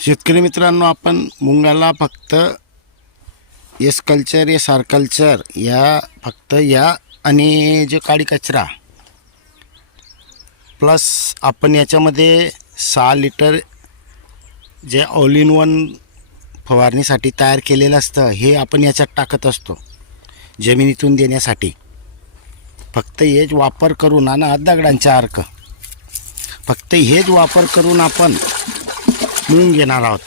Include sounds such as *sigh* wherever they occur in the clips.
शेतकरी मित्रांनो आपण मुंगाला फक्त S culture S R culture या फक्त या आणि जे काळी कचरा. प्लस आपण याच्यामध्ये सहा लिटर जे ऑल इन वन फवारणीसाठी तयार केलेलं असतं हे आपण याच्यात टाकत असतो जमिनीतून देण्यासाठी. फक्त हेच वापर करून आणि दगडांचा अर्क. फक्त हेच वापर करून आपण मुंग घेणार आहोत.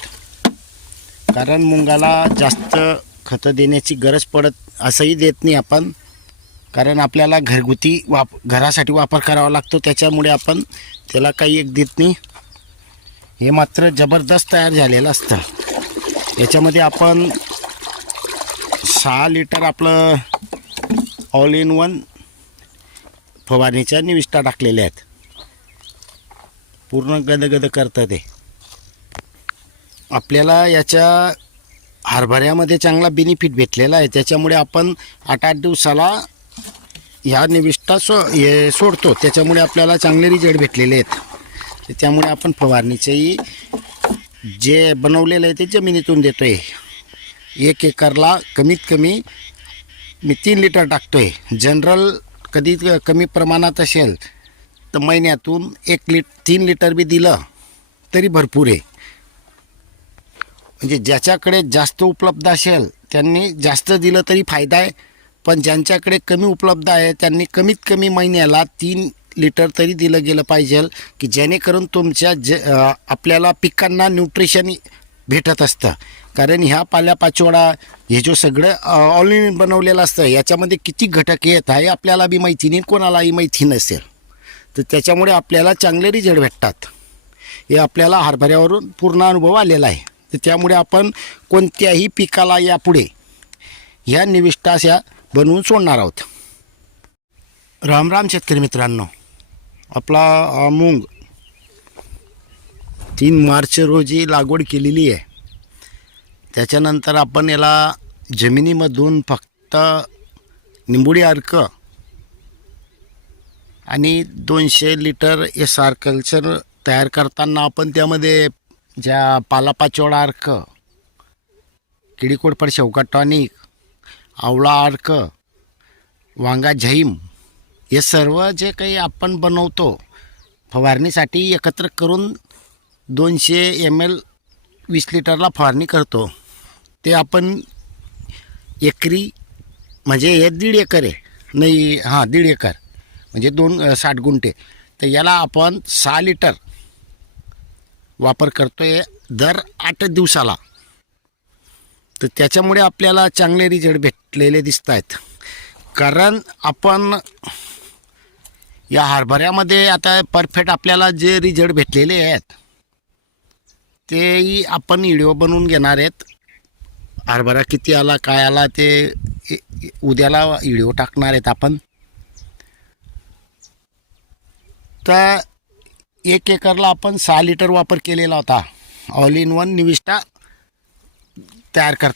कारण मुंगाला जास्त खतं देण्याची गरज पडत असंही देत नाही आपण. कारण आपल्याला घरगुती वाप घरासाठी वापर करावा लागतो त्याच्यामुळे आपण त्याला काही एक देत नाही. हे मात्र जबरदस्त तयार झालेलं असतं. याच्यामध्ये आपण सहा लिटर आपलं ऑल इन वन फवारणीच्या निविष्ठा टाकलेल्या आहेत. पूर्ण गदगद करतं ते. आपल्याला याच्या हरभऱ्यामध्ये चांगला बेनिफिट भेटलेला आहे. त्याच्यामुळे आपण आठ आठ दिवसाला ह्या निविष्ठा सो हे सोडतो. त्याच्यामुळे आपल्याला चांगले रिझल्ट भेटलेले आहेत. त्यामुळे आपण फवारणीचेही जे बनवलेलं आहे ते जमिनीतून देतो आहे एक एकरला कमीत कमी मी तीन लिटर टाकतो आहे जनरल कधी कमी प्रमाणात असेल तर महिन्यातून एक लिट तीन लिटर बी दिलं तरी भरपूर आहे. म्हणजे ज्याच्याकडे जास्त उपलब्ध असेल त्यांनी जास्त दिलं तरी फायदा आहे. पण ज्यांच्याकडे कमी उपलब्ध आहे त्यांनी कमीत कमी महिन्याला तीन लिटर तरी दिलं गेलं पाहिजे की जेणेकरून तुमच्या ज आपल्याला पिकांना न्यूट्रिशन भेटत असतं. कारण ह्या पाल्यापाचोळा हे जो सगळं ऑल बनवलेलं असतं याच्यामध्ये किती घटक येत आहे आपल्याला बी माहिती नाही कोणालाही माहिती नसेल. तर त्याच्यामुळे आपल्याला चांगले रिझल्ट भेटतात. हे आपल्याला हरभऱ्यावरून पूर्ण अनुभव आलेला आहे. त्यामुळे आपण कोणत्याही पिकाला यापुढे ह्या निविष्ठा अशा बनवून सोडणार आहोत. राम राम शेतकरी मित्रांनो. आपला अ, मूग तीन मार्च रोजी लागवड केलेली आहे. त्याच्यानंतर आपण याला जमिनीमधून फक्त निंबुडी अर्क आणि दोनशे लिटर एस आर कल्चर तयार करताना आपण त्यामध्ये ज्या पालापाचोळा अर्क किडीकोडपड शेवका टॉनिक आवळा अर्क वांगा झैम हे सर्व जे काही आपण बनवतो फवारणीसाठी एकत्र करून दोनशे एम एल वीस लिटरला फवारणी करतो. ते आपण एकरी म्हणजे हे दीड एकर आहे. नाही हां दीड एकर म्हणजे दोन साठ गुंठे. तर याला आपण सहा लिटर वापर करतो आहे दर आठ दिवसाला. तर त्याच्यामुळे आपल्याला चांगले रिझल्ट भेटलेले दिसत आहेत कारण आपण या हरभऱ्यामध्ये आता परफेक्ट आपल्याला जे रिझल्ट भेटलेले आहेत तेही आपण व्हिडिओ बनवून घेणार आहेत. हरभरा किती आला काय आला ते उद्याला व्हिडिओ टाकणार आहेत आपण. तर एक एकरला आपण सहा लिटर वापर केलेला होता. ऑल इन वन निविष्ठा तयार कर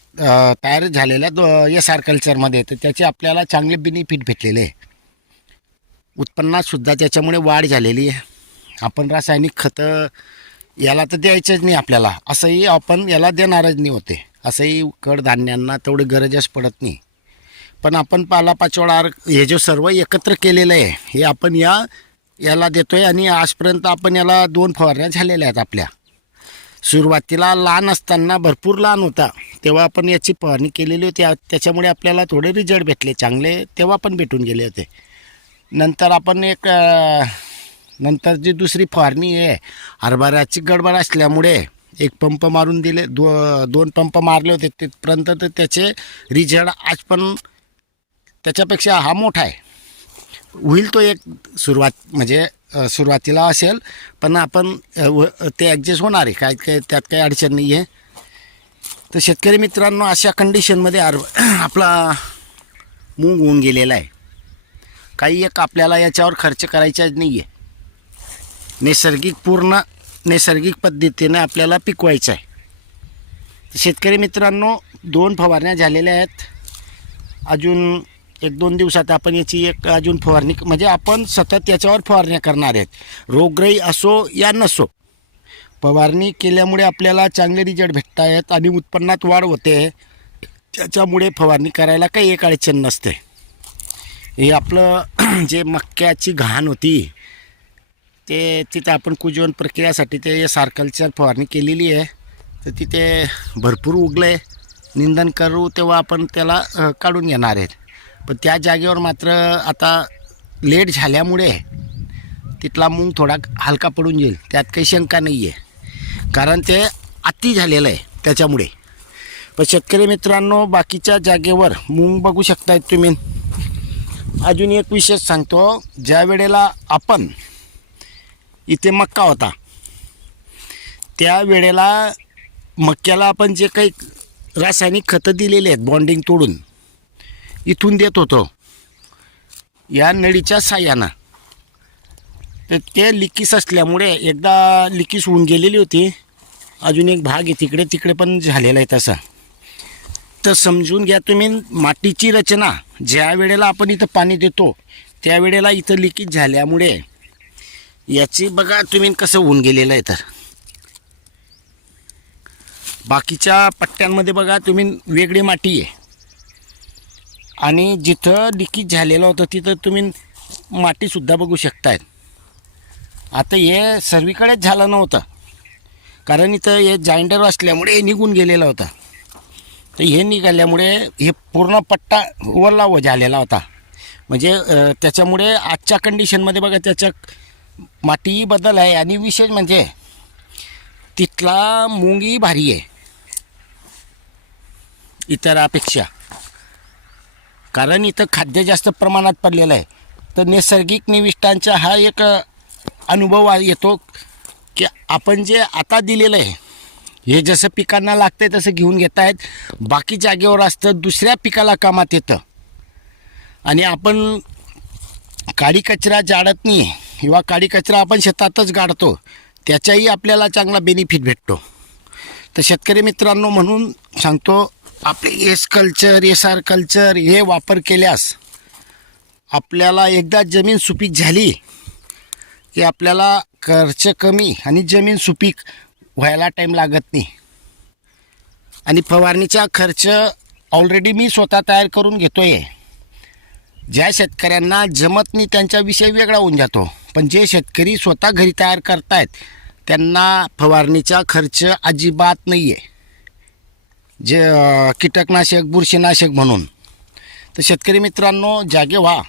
तयार झालेल्या दो एस आर कल्चरमध्ये तर त्याचे आपल्याला चांगले बेनिफिट भेटलेले. आहे उत्पन्नातसुद्धा त्याच्यामुळे वाढ झालेली आहे. आपण रासायनिक खतं याला तर द्यायचंच नाही आपल्याला. असंही आपण याला देणारच नाही होते. असंही कडधान्यांना तेवढी गरजच पडत नाही. पण आपण पालापाचोळा हे जे सर्व एकत्र केलेलं आहे हे आपण या याला देतोय आणि आजपर्यंत आपण याला दोन फवारण्या झालेल्या आहेत आपल्या. सुरुवातीला लहान असताना भरपूर लहान होता. तेव्हा आपण याची फवारणी केलेली होती. त्याच्यामुळे आपल्याला थोडे रिझल्ट भेटले चांगले. तेव्हा पण भेटून गेले होते. नंतर आपण एक नंतर जी दुसरी फवारणी आहे हरभऱ्याची गडबड असल्यामुळे एक पंप मारून दिले. दो दोन पंप मारले होते. तिथपर्यंत तर त्याचे रिझल्ट आज पण त्याच्यापेक्षा हा मोठा आहे. होईल तो एक सुरुवात म्हणजे सुरुवातीला असेल पण आपण व- ते ॲडजस्ट होणार आहे. काय काय त्यात काही अडचण नाही आहे. तर शेतकरी मित्रांनो अशा कंडिशनमध्ये आर *clears throat* आपला मूग होऊन गेलेला आहे. काही एक आपल्याला याच्यावर खर्च करायचाच नाही आहे नैसर्गिक पूर्ण नैसर्गिक पद्धतीने आपल्याला पिकवायचं आहे. शेतकरी मित्रांनो दोन फवारण्या झालेल्या आहेत. अजून एक दोन दिवसात आपण याची एक अजून फवारणी म्हणजे आपण सतत याच्यावर फवारण्या करणार आहेत. रोगराई असो या नसो. फवारणी केल्यामुळे आपल्याला चांगले रिजल्ट भेटत आहेत आणि उत्पन्नात वाढ होते. त्याच्यामुळे फवारणी करायला काही एक अडचण नसते. हे आपलं *clears throat* जे मक्याची घाण होती ते तिथं आपण कुजवण प्रक्रियासाठी ते सार्कलच्या फवारणी केलेली आहे. तर तिथे भरपूर उगलं आहे निंदन करू तेव्हा आपण त्याला काढून घेणार आहेत. पण त्या जागेवर मात्र आता लेट झाल्यामुळे तिथला मूग थोडा हलका पडून जाईल. त्यात काही शंका नाही आहे कारण ते अति झालेलं आहे त्याच्यामुळे. पण शेतकरी मित्रांनो बाकीच्या जागेवर मूग बघू शकतायत तुम्ही. अजून एक विशेष सांगतो. ज्या वेळेला आपण इथे मक्का होता त्या वेळेला मक्याला आपण जे काही रासायनिक खतं दिलेले आहेत बॉन्डिंग तोडून इथून देत होतो. या नळीच्या साह्यानं. तर ते लिकीस असल्यामुळे एकदा लिकीस होऊन गेलेली होती. अजून एक भाग आहे तिकडे तिकडे पण झालेला आहे तसा. तर समजून घ्या तुम्ही मातीची रचना ज्या वेळेला आपण इथं पाणी देतो त्यावेळेला इथं लिकीज झाल्यामुळे याची बघा तुम्ही कसं होऊन गेलेलं आहे तर. बाकीच्या पट्ट्यांमध्ये बघा तुम्ही वेगळी माती आहे. आणि जिथं लिकेज झालेलं होतं तिथं तुम्ही मातीसुद्धा बघू शकतायत. आता हे सर्वीकडेच झालं नव्हतं. कारण इथं हे जाइंडर असल्यामुळे हे निघून गेलेलं होतं. तर हे निघाल्यामुळे हे पूर्ण पट्टा ओरला व झालेला होता. म्हणजे त्याच्यामुळे आजच्या कंडिशनमध्ये बघा त्याच्या मातीही बदल आहे. आणि विशेष म्हणजे तिथला मुंगी भारी आहे. इतरापेक्षा. कारण इथं खाद्य जास्त प्रमाणात पडलेलं आहे. तर नैसर्गिक निविष्टांचा हा एक अनुभव येतो की आपण जे आता दिलेलं आहे हे जसं पिकांना लागतं आहे तसं घेऊन घेत आहेत बाकी जागेवर असतं दुसऱ्या पिकाला कामात येतं. आणि आपण काडी कचरा जाळत नाही किंवा काडी कचरा आपण शेतातच गाडतो त्याचाही आपल्याला चांगला बेनिफिट भेटतो. तर शेतकरी मित्रांनो म्हणून सांगतो आपले S culture S R culture हे वापर केल्यास आपल्याला एकदा जमीन सुपीक झाली की आपल्याला खर्च कमी आणि जमीन सुपीक व्हायला टाईम लागत नाही. आणि फवारणीचा खर्च ऑलरेडी मी स्वतः तयार करून घेतो आहे ज्या शेतकऱ्यांना जमत नाही त्यांचा विषय वेगळा होऊन जातो. पण जे शेतकरी स्वतः घरी तयार करतायत त्यांना फवारणीचा खर्च अजिबात नाही आहे जे कीटकनाशक बुरशीनाशक म्हणून. तर शेतकरी मित्रांनो जागे व्हा.